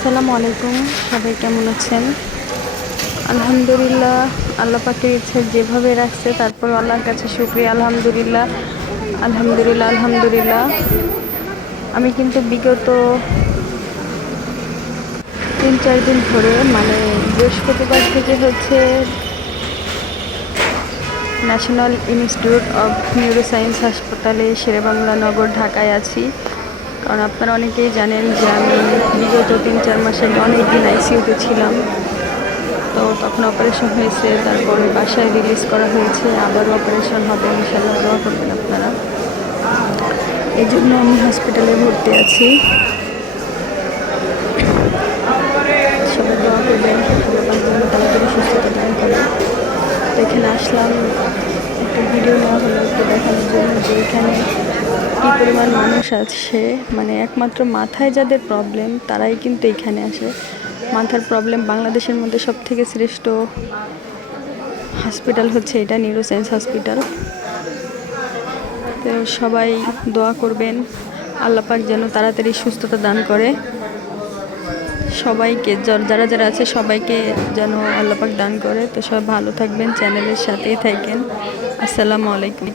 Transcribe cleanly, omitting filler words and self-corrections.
আসসালামু আলাইকুম। সবাই কেমন আছেন? আলহামদুলিল্লাহ, আল্লাহ পাকের ইচ্ছে যেভাবে রাখছে তারপর আল্লাহর কাছে শুকরিয়া। আলহামদুলিল্লাহ, আলহামদুলিল্লাহ, আলহামদুলিল্লাহ। আমি কিন্তু বিগত 3-4 দিন ধরে বৃহস্পতিবার থেকে ন্যাশনাল ইনস্টিটিউট অফ নিউরোসায়েন্স হাসপাতালে শেরেবাংলা নগর ঢাকায় আছি। কারণ আপনারা অনেকেই জানেন যে আমি বিগত 3-4 মাস আগে অনেক দিন আইসিইউতে ছিলাম। তো তখন অপারেশন হয়েছে, তারপরে বাসায় রিলিজ করা হয়েছে, আবারও অপারেশন হবে, ইনশাআল্লাহ দোয়া করবেন আপনারা। এই জন্য আমি হসপিটালে ভর্তি আছি। সবাই দোয়া করবেন, আল্লাহ যেন তাড়াতাড়ি সুস্থতা দান করে। তো এখানে আসলাম, একটু ভিডিও নেওয়া হলো, একটু দেখানোর জন্য যে এখানে কী পরিমাণ মানুষ আছে। একমাত্র মাথায় যাদের প্রবলেম তারাই কিন্তু এখানে আসে। মাথার প্রবলেম বাংলাদেশের মধ্যে সবথেকে শ্রেষ্ঠ হসপিটাল হচ্ছে এটা, নিউরোসায়েন্স হসপিটাল। তো সবাই দোয়া করবেন, আল্লাহ পাক যেন তাড়াতাড়ি সুস্থতা দান করে সবাইকে, যারা যারা আছে সবাইকে যেন আল্লাহ পাক দান করে। তো সবাই ভালো থাকবেন, চ্যানেলের সাথেই থাকেন। আসসালামু আলাইকুম।